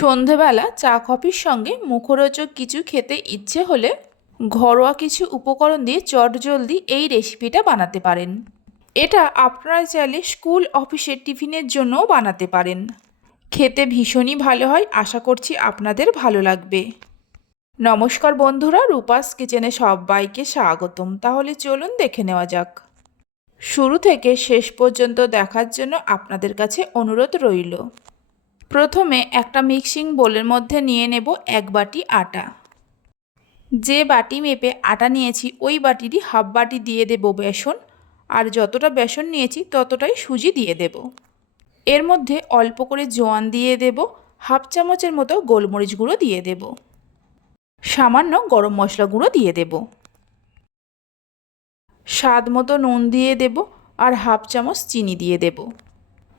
সন্ধেবেলা চা কফির সঙ্গে মুখরোচক কিছু খেতে ইচ্ছে হলে ঘরোয়া কিছু উপকরণ দিয়ে চটজলদি এই রেসিপিটা বানাতে পারেন। এটা আপনারা চাইলে স্কুল অফিসের টিফিনের জন্যও বানাতে পারেন। খেতে ভীষণই ভালো হয়, আশা করছি আপনাদের ভালো লাগবে। নমস্কার বন্ধুরা, রূপাস কিচেনে সবাইকে স্বাগতম। তাহলে চলুন দেখে নেওয়া যাক। শুরু থেকে শেষ পর্যন্ত দেখার জন্য আপনাদের কাছে অনুরোধ রইল। প্রথমে একটা মিক্সিং বোলের মধ্যে নিয়ে নেব এক বাটি আটা। যে বাটি মেপে আটা নিয়েছি, ওই বাটিরই হাফ বাটি দিয়ে দেব বেসন। আর যতটা বেসন নিয়েছি, ততটাই সুজি দিয়ে দেব। এর মধ্যে অল্প করে জোয়ান দিয়ে দেব, হাফ চামচের মতো গোলমরিচ গুঁড়ো দিয়ে দেব। সামান্য গরম মশলা গুঁড়ো দিয়ে দেব। স্বাদ মতো নুন দিয়ে দেব আর হাফ চামচ চিনি দিয়ে দেব।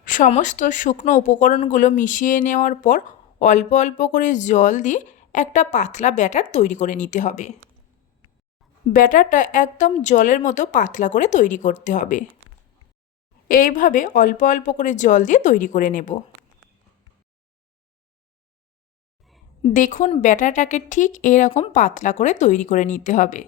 সমস্ত শুকনো উপকরণগুলো মিশিয়ে নেওয়ার পর অল্প অল্প করে জল দিয়ে একটা পাতলা ব্যাটার তৈরি করে নিতে হবে। ব্যাটারটা একদম জলের মতো পাতলা করে তৈরি করতে হবে। এইভাবে অল্প অল্প করে জল দিয়ে তৈরি করে নেব। দেখুন ব্যাটারটাকে ঠিক এরকম পাতলা করে তৈরি করে নিতে হবে।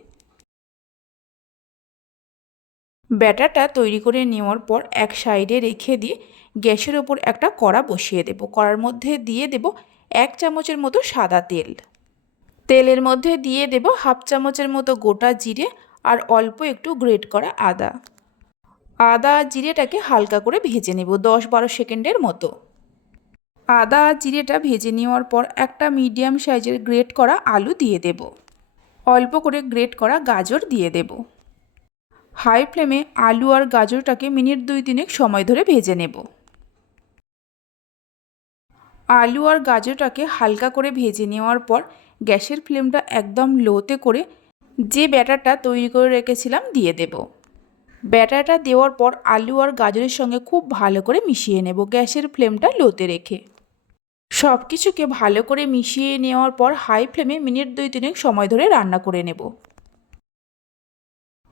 ব্যাটারটা তৈরি করে নেওয়ার পর এক সাইডে রেখে দিয়ে গ্যাসের ওপর একটা কড়া বসিয়ে দেব। কড়ার মধ্যে দিয়ে দেব এক চামচের মতো সাদা তেল। তেলের মধ্যে দিয়ে দেব হাফ চামচের মতো গোটা জিরে আর অল্প একটু গ্রেট করা আদা। আদা জিরেটাকে হালকা করে ভেজে নেব দশ বারো সেকেন্ডের মতো। আদা জিরেটা ভেজে নেওয়ার পর একটা মিডিয়াম সাইজের গ্রেট করা আলু দিয়ে দেব। অল্প করে গ্রেট করা গাজর দিয়ে দেব। হাই ফ্লেমে আলু আর গাজরটাকে মিনিট দুই তিনেক সময় ধরে ভেজে নেব। আলু আর গাজরটাকে হালকা করে ভেজে নেওয়ার পর গ্যাসের ফ্লেমটা একদম লোতে করে যে ব্যাটারটা তৈরি করে রেখেছিলাম দিয়ে দেব। ব্যাটারটা দেওয়ার পর আলু আর গাজরের সঙ্গে খুব ভালো করে মিশিয়ে নেব গ্যাসের ফ্লেমটা লোতে রেখে। সব কিছুকে ভালো করে মিশিয়ে নেওয়ার পর হাই ফ্লেমে মিনিট দুই তিনেক সময় ধরে রান্না করে নেব।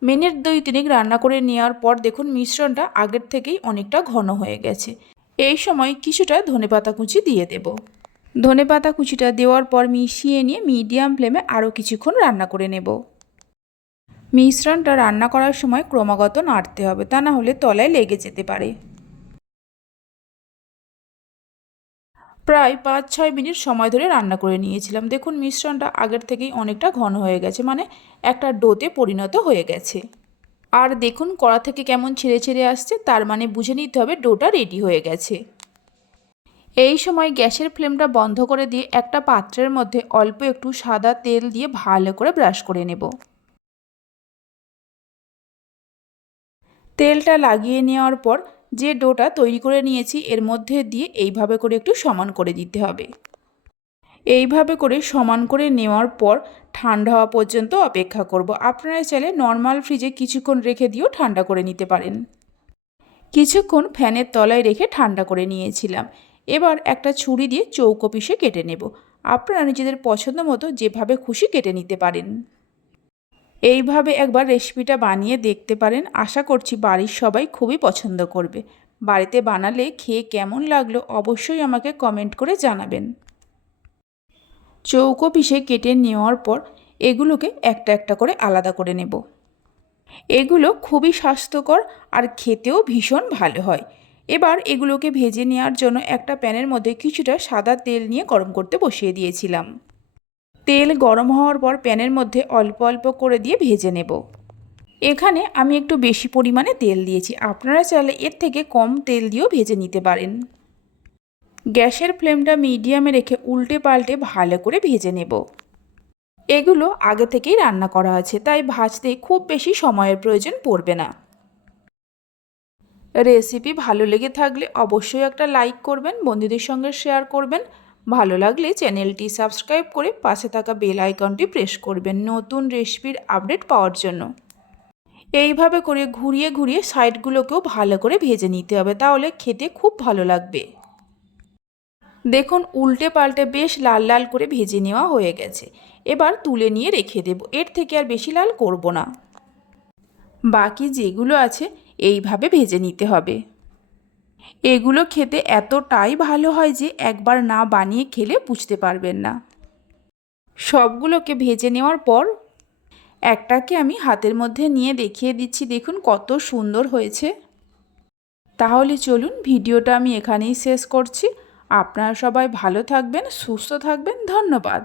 মিনিট দুই তিনেক রান্না করে নেওয়ার পর দেখুন মিশ্রণটা আগের থেকেই অনেকটা ঘন হয়ে গেছে। এই সময় কিছুটা ধনেপাতা কুচি দিয়ে দেব। ধনেপাতা কুচিটা দেওয়ার পর মিশিয়ে নিয়ে মিডিয়াম ফ্লেমে আরও কিছুক্ষণ রান্না করে নেব। মিশ্রণটা রান্না করার সময় ক্রমাগত নাড়তে হবে, তা না হলে তলায় লেগে যেতে পারে। প্রায় পাঁচ, ছয় মিনিট সময় ধরে রান্না করে নিয়েছিলাম। দেখুন, মিশ্রণটা আগের থেকেই অনেকটা ঘন হয়ে গেছে মানে একটা ডোতে পরিণত হয়ে গেছে। আর দেখুন, কড়া থেকে কেমন ছেড়ে ছেড়ে আসছে, তার মানে বুঝে নিতে হবে ডোটা রেডি হয়ে গেছে। এই সময় গ্যাসের ফ্লেমটা বন্ধ করে দিয়ে একটা পাত্রের মধ্যে অল্প একটু সাদা তেল দিয়ে ভালো করে ব্রাশ করে নেব। তেলটা লাগিয়ে নেওয়ার পর যে ডোটা তৈরি করে নিয়েছি, এর মধ্যে দিয়ে এইভাবে করে একটু সমান করে দিতে হবে। এইভাবে করে সমান করে নেওয়ার পর ঠান্ডা হওয়া পর্যন্ত অপেক্ষা করব। আপনারা চাইলে নর্মাল ফ্রিজে কিছুক্ষণ রেখে দিয়েও ঠান্ডা করে নিতে পারেন। কিছুক্ষণ ফ্যানের তলায় রেখে ঠান্ডা করে নিয়েছিলাম। এবার একটা ছুরি দিয়ে চৌকো পিসে কেটে নেব। আপনারা নিজেদের পছন্দ মতো যেভাবে খুশি কেটে নিতে পারেন। এইভাবে একবার রেসিপিটা বানিয়ে দেখতে পারেন। আশা করছি বাড়ির সবাই খুবই পছন্দ করবে। বাড়িতে বানালে খেয়ে কেমন লাগল অবশ্যই আমাকে কমেন্ট করে জানাবেন। চৌকো পিসে কেটে নেওয়ার পর এগুলোকে একটা একটা করে আলাদা করে নেব। এগুলো খুবই স্বাস্থ্যকর আর খেতেও ভীষণ ভালো হয়। এবার এগুলোকে ভেজে নেওয়ার জন্য একটা প্যানের মধ্যে কিছুটা সাদা তেল নিয়ে গরম করতে বসিয়ে দিয়েছিলাম। তেল গরম হওয়ার পর প্যানের মধ্যে অল্প অল্প করে দিয়ে ভেজে নেব। এখানে আমি একটু বেশি পরিমাণে তেল দিয়েছি। আপনারা চাইলে এর থেকে কম তেল দিয়েও ভেজে নিতে পারেন। গ্যাসের ফ্লেমটা মিডিয়ামে রেখে উল্টে পাল্টে ভালো করে ভেজে নেব। এগুলো আগে থেকেই রান্না করা আছে, তাই ভাজতে খুব বেশি সময়ের প্রয়োজন পড়বে না। রেসিপি ভালো লেগে থাকলে অবশ্যই একটা লাইক করবেন, বন্ধুদের সঙ্গে শেয়ার করবেন ভালো লাগলে চ্যানেলটি সাবস্ক্রাইব করে পাশে থাকা বেল আইকনটি প্রেস করবেন নতুন রেসিপির আপডেট পাওয়ার জন্য। এইভাবে করে ঘুরিয়ে ঘুরিয়ে সাইডগুলোকেও ভালো করে ভেজে নিতে হবে, তাহলে খেতে খুব ভালো লাগবে। দেখুন, উল্টে পাল্টে বেশ লাল লাল করে ভেজে নেওয়া হয়ে গেছে। এবার তুলে নিয়ে রেখে দেব, এর থেকে আর বেশি লাল করব না। বাকি যেগুলো আছে, এইভাবে ভেজে নিতে হবে। এগুলো খেতে এতটাই ভালো হয় যে একবার না বানিয়ে খেলে বুঝতে পারবেন না। সবগুলোকে ভেজে নেওয়ার পর একটাকে আমি হাতের মধ্যে নিয়ে দেখিয়ে দিচ্ছি। দেখুন কত সুন্দর হয়েছে। তাহলে চলুন ভিডিওটা আমি এখানেই শেষ করছি। আপনারা সবাই ভালো থাকবেন, সুস্থ থাকবেন। ধন্যবাদ।